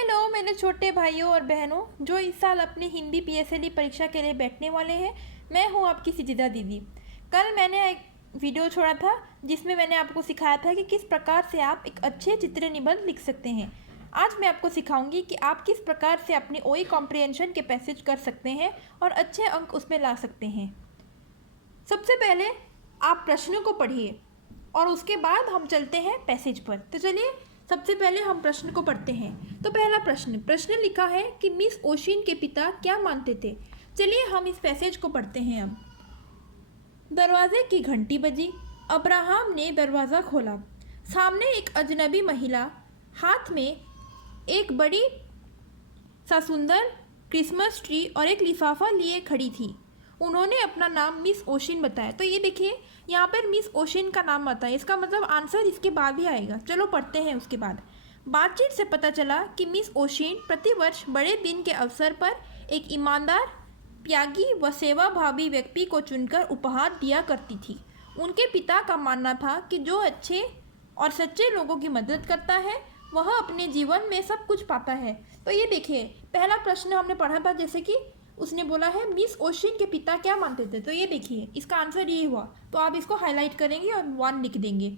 Hello मेरे छोटे भाइयों और बहनों जो इस साल अपनी हिंदी पीएसएलई परीक्षा के लिए बैठने वाले हैं। मैं हूं आपकी सिजिदा दीदी। कल मैंने एक वीडियो छोड़ा था जिसमें मैंने आपको सिखाया था कि किस प्रकार से आप एक अच्छे चित्र निबंध लिख सकते हैं। आज मैं आपको सिखाऊंगी कि आप किस प्रकार से अपनी ओई कॉम्प्रिहेंशन के पैसेज कर सकते हैं और अच्छे अंक उसमें ला सकते हैं। सबसे पहले आप प्रश्न को पढ़िए और उसके बाद हम चलते हैं पैसेज पर। तो चलिए सबसे पहले हम प्रश्न को पढ़ते हैं। तो पहला प्रश्न लिखा है कि मिस ओशिन के पिता क्या मानते थे। चलिए हम इस पैसेज को पढ़ते हैं। अब दरवाजे की घंटी बजी। अब्राहम ने दरवाज़ा खोला। सामने एक अजनबी महिला हाथ में एक बड़ी सा सुंदर क्रिसमस ट्री और एक लिफाफा लिए खड़ी थी। उन्होंने अपना नाम मिस ओशिन बताया। तो ये देखिए यहाँ पर मिस ओशिन का नाम आता है, इसका मतलब आंसर इसके बाद ही आएगा। चलो पढ़ते हैं उसके बाद। बातचीत से पता चला कि मिस ओशिन प्रतिवर्ष बड़े दिन के अवसर पर एक ईमानदार, त्यागी व सेवाभावी व्यक्ति को चुनकर उपहार दिया करती थी। उनके पिता का मानना था कि जो अच्छे और सच्चे लोगों की मदद करता है वह अपने जीवन में सब कुछ पाता है। तो ये देखिए पहला प्रश्न हमने पढ़ा था, जैसे कि उसने बोला है मिस ओशिन के पिता क्या मानते थे। तो ये देखिए इसका आंसर ये हुआ। तो आप इसको हाईलाइट करेंगे और 1 लिख देंगे।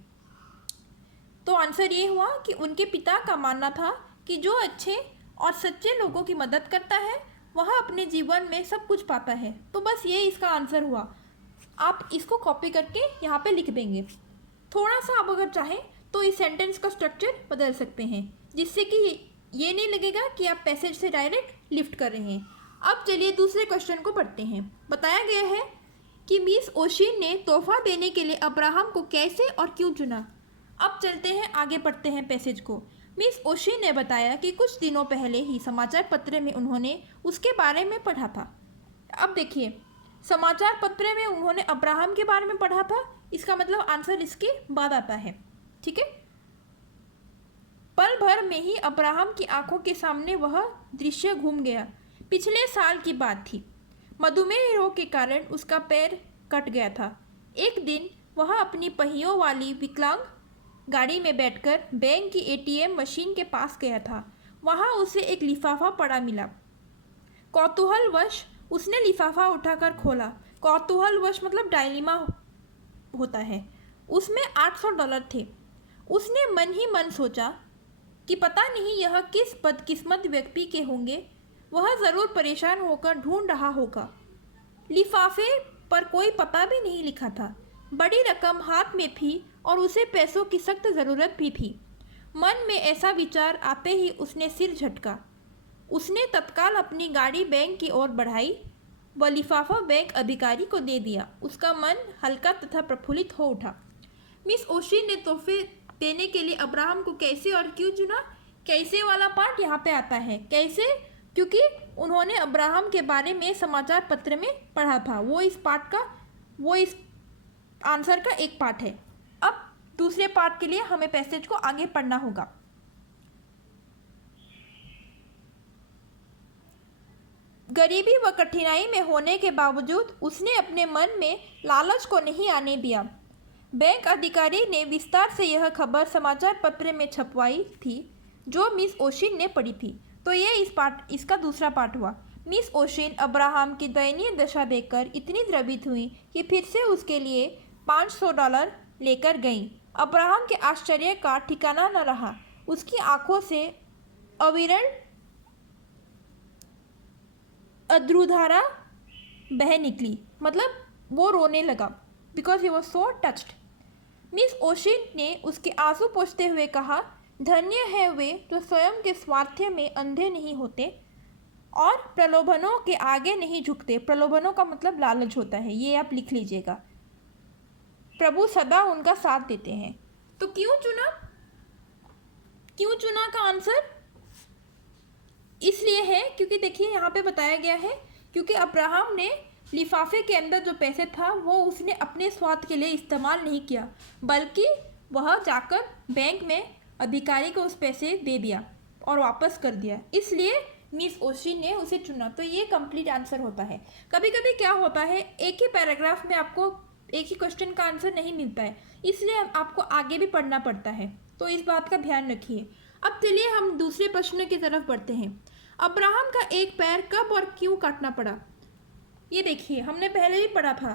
तो आंसर ये हुआ कि उनके पिता का मानना था कि जो अच्छे और सच्चे लोगों की मदद करता है वह अपने जीवन में सब कुछ पाता है। तो बस ये इसका आंसर हुआ। आप इसको कॉपी करके यहाँ पे लिख देंगे। थोड़ा सा आप अगर चाहें तो इस सेंटेंस का स्ट्रक्चर बदल सकते हैं, जिससे कि ये नहीं लगेगा कि आप पैसेज से डायरेक्ट लिफ्ट कर रहे हैं। अब चलिए दूसरे क्वेश्चन को पढ़ते हैं। बताया गया है कि मिस ओशिन ने तोहफा देने के लिए अब्राहम को कैसे और क्यों चुना। अब चलते हैं आगे, पढ़ते हैं पैसेज को। मिस ओशिन ने बताया कि कुछ दिनों पहले ही समाचार पत्र में उन्होंने उसके बारे में पढ़ा था। अब देखिए समाचार पत्र में उन्होंने अब्राहम के बारे में पढ़ा था, इसका मतलब आंसर इसके बाद आता है। ठीक है। पल भर में ही अब्राहम की आंखों के सामने वह दृश्य घूम गया। पिछले साल की बात थी। मधुमेह रोग के कारण उसका पैर कट गया था। एक दिन वह अपनी पहियों वाली विकलांग गाड़ी में बैठकर बैंक की एटीएम मशीन के पास गया था। वहां उसे एक लिफाफा पड़ा मिला। कौतूहलवश उसने लिफाफा उठाकर खोला। कौतूहलवश मतलब डायलिमा होता है। उसमें $800 थे। उसने मन ही मन सोचा कि पता नहीं यह किस बदकिस्मत व्यक्ति के होंगे। वह ज़रूर परेशान होकर ढूंढ रहा होगा। लिफाफे पर कोई पता भी नहीं लिखा था। बड़ी रकम हाथ में थी और उसे पैसों की सख्त ज़रूरत भी थी। मन में ऐसा विचार आते ही उसने सिर झटका। उसने तत्काल अपनी गाड़ी बैंक की ओर बढ़ाई व लिफाफा बैंक अधिकारी को दे दिया। उसका मन हल्का तथा प्रफुल्लित हो उठा। मिस ओशिन ने तोहफे देने के लिए अब्राहम को कैसे और क्यों चुना। कैसे वाला पार्ट यहाँ पे आता है। कैसे, क्योंकि उन्होंने अब्राहम के बारे में समाचार पत्र में पढ़ा था। वो इस आंसर का एक पार्ट है। अब दूसरे पार्ट के लिए हमें पैसेज को आगे पढ़ना होगा। गरीबी व कठिनाई में होने के बावजूद उसने अपने मन में लालच को नहीं आने दिया। बैंक अधिकारी ने विस्तार से यह खबर समाचार पत्र में छपवाई थी जो मिस ओशिन ने पढ़ी थी। तो ये इसका दूसरा पार्ट हुआ। मिस ओशिन अब्राहम की दयनीय दशा देखकर इतनी द्रवित हुई कि फिर से उसके लिए $500 लेकर गईं। अब्राहम के आश्चर्य का ठिकाना न रहा। उसकी आंखों से अविरल अश्रुधारा बह निकली, मतलब वो रोने लगा। Because he was so touched. Miss ocean ने उसके आंसू पोंछते हुए कहा, धन्य है वे जो स्वयं के स्वार्थ में अंधे नहीं होते और प्रलोभनों के आगे नहीं झुकते। प्रलोभनों का मतलब लालच होता है, ये आप लिख लीजिएगा। प्रभु सदा उनका साथ देते हैं। तो क्यों चुना का आंसर इसलिए है क्योंकि देखिए यहाँ पे बताया गया है क्योंकि अब्राहम ने लिफाफे के अंदर जो पैसे था वो उसने अपने स्वार्थ के लिए इस्तेमाल नहीं किया, बल्कि वह जाकर बैंक में अधिकारी को उस पैसे दे दिया और वापस कर दिया। इसलिए मिस ओशिन ने उसे चुना। तो ये कंप्लीट आंसर होता है। कभी कभी क्या होता है, एक ही पैराग्राफ में आपको एक ही क्वेश्चन का आंसर नहीं मिलता है, इसलिए आपको आगे भी पढ़ना पड़ता है। तो इस बात का ध्यान रखिए। अब चलिए हम दूसरे प्रश्न की तरफ बढ़ते हैं। अब्राहम का एक पैर कब और क्यों काटना पड़ा? ये देखिए, हमने पहले भी पढ़ा था।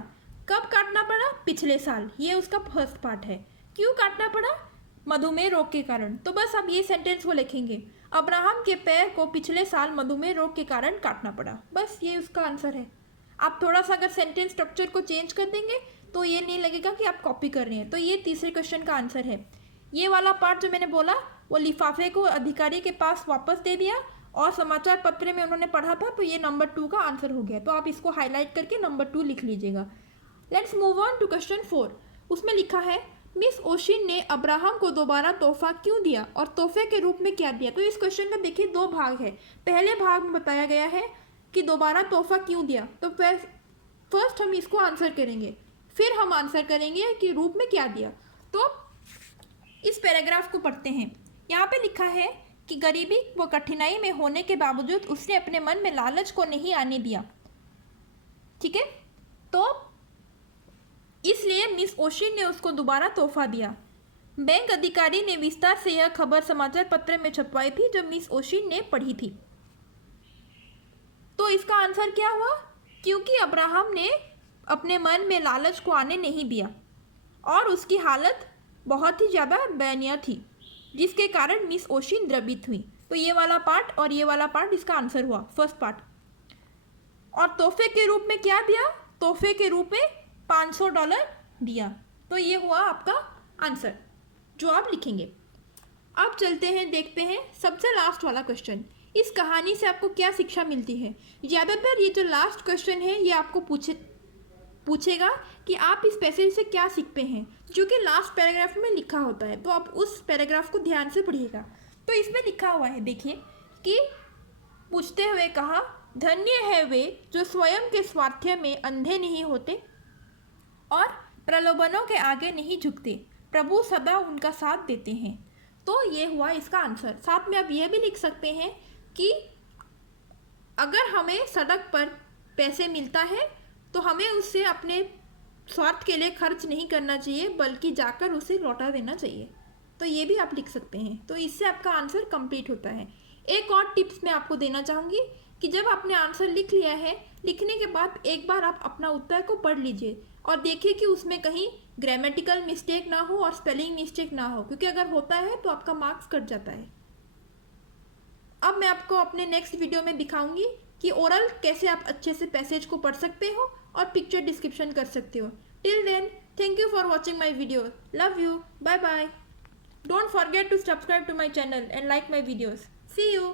कब काटना पड़ा? पिछले साल। ये उसका फर्स्ट पार्ट है। क्यों काटना पड़ा? मधुमेह रोग के कारण। तो बस आप ये सेंटेंस को लिखेंगे, अब्राहम के पैर को पिछले साल मधुमेह रोग के कारण काटना पड़ा। बस ये उसका आंसर है। आप थोड़ा सा अगर सेंटेंस स्ट्रक्चर को चेंज कर देंगे तो ये नहीं लगेगा कि आप कॉपी कर रहे हैं। तो ये तीसरे क्वेश्चन का आंसर है। ये वाला पार्ट जो मैंने बोला, वो लिफाफे को अधिकारी के पास वापस दे दिया और समाचार पत्र में उन्होंने पढ़ा था, तो ये नंबर 2 का आंसर हो गया। तो आप इसको हाईलाइट करके नंबर 2 लिख लीजिएगा। Let's move on to question 4। उसमें लिखा है, मिस ओशिन ने अब्राहम को दोबारा तोहफा क्यों दिया और तोहफे के रूप में क्या दिया? तो इस क्वेश्चन का देखिए 2 भाग है। पहले भाग में बताया गया है कि दोबारा तोहफा क्यों दिया। तो फर्स्ट हम इसको आंसर करेंगे, फिर हम आंसर करेंगे कि रूप में क्या दिया। तो इस पैराग्राफ को पढ़ते हैं। यहाँ पे लिखा है कि गरीबी व कठिनाई में होने के बावजूद उसने अपने मन में लालच को नहीं आने दिया। ठीक है, तो इसलिए मिस ओशिन ने उसको दोबारा तोहफा दिया। बैंक अधिकारी ने विस्तार से यह खबर समाचार पत्र में छपवाई थी जो मिस ओशिन ने पढ़ी थी। तो इसका आंसर क्या हुआ? क्योंकि अब्राहम ने अपने मन में लालच को आने नहीं दिया और उसकी हालत बहुत ही ज़्यादा दयनीय थी, जिसके कारण मिस ओशिन द्रवित हुई। तो ये वाला पार्ट और ये वाला पार्ट इसका आंसर हुआ, फर्स्ट पार्ट। और तोहफे के रूप में क्या दिया? तोहफे के रूप में $500 दिया। तो ये हुआ आपका आंसर जो आप लिखेंगे। अब चलते हैं, देखते हैं सबसे लास्ट वाला क्वेश्चन। इस कहानी से आपको क्या शिक्षा मिलती है? ज़्यादातर ये जो लास्ट क्वेश्चन है ये आपको पूछेगा कि आप इस पैसेज से क्या सीखते हैं, जो कि लास्ट पैराग्राफ में लिखा होता है। तो आप उस पैराग्राफ को ध्यान से पढ़िएगा। तो इसमें लिखा हुआ है, देखिए कि पूछते हुए कहा, धन्य है वे जो स्वयं के स्वार्थ्य में अंधे नहीं होते और प्रलोभनों के आगे नहीं झुकते, प्रभु सदा उनका साथ देते हैं। तो ये हुआ इसका आंसर। साथ में आप ये भी लिख सकते हैं कि अगर हमें सड़क पर पैसे मिलता है तो हमें उससे अपने स्वार्थ के लिए खर्च नहीं करना चाहिए, बल्कि जाकर उसे लौटा देना चाहिए। तो ये भी आप लिख सकते हैं। तो इससे आपका आंसर कंप्लीट होता है। एक और टिप्स मैं आपको देना चाहूँगी कि जब आपने आंसर लिख लिया है, लिखने के बाद एक बार आप अपना उत्तर को पढ़ लीजिए और देखिए कि उसमें कहीं ग्रामेटिकल मिस्टेक ना हो और स्पेलिंग मिस्टेक ना हो, क्योंकि अगर होता है तो आपका मार्क्स कट जाता है। अब मैं आपको अपने नेक्स्ट वीडियो में दिखाऊंगी कि ओरल कैसे आप अच्छे से पैसेज को पढ़ सकते हो और पिक्चर डिस्क्रिप्शन कर सकते हो। Till then, thank you for watching my video. Love you, bye bye. Don't forget to subscribe to my channel and like my videos. See you.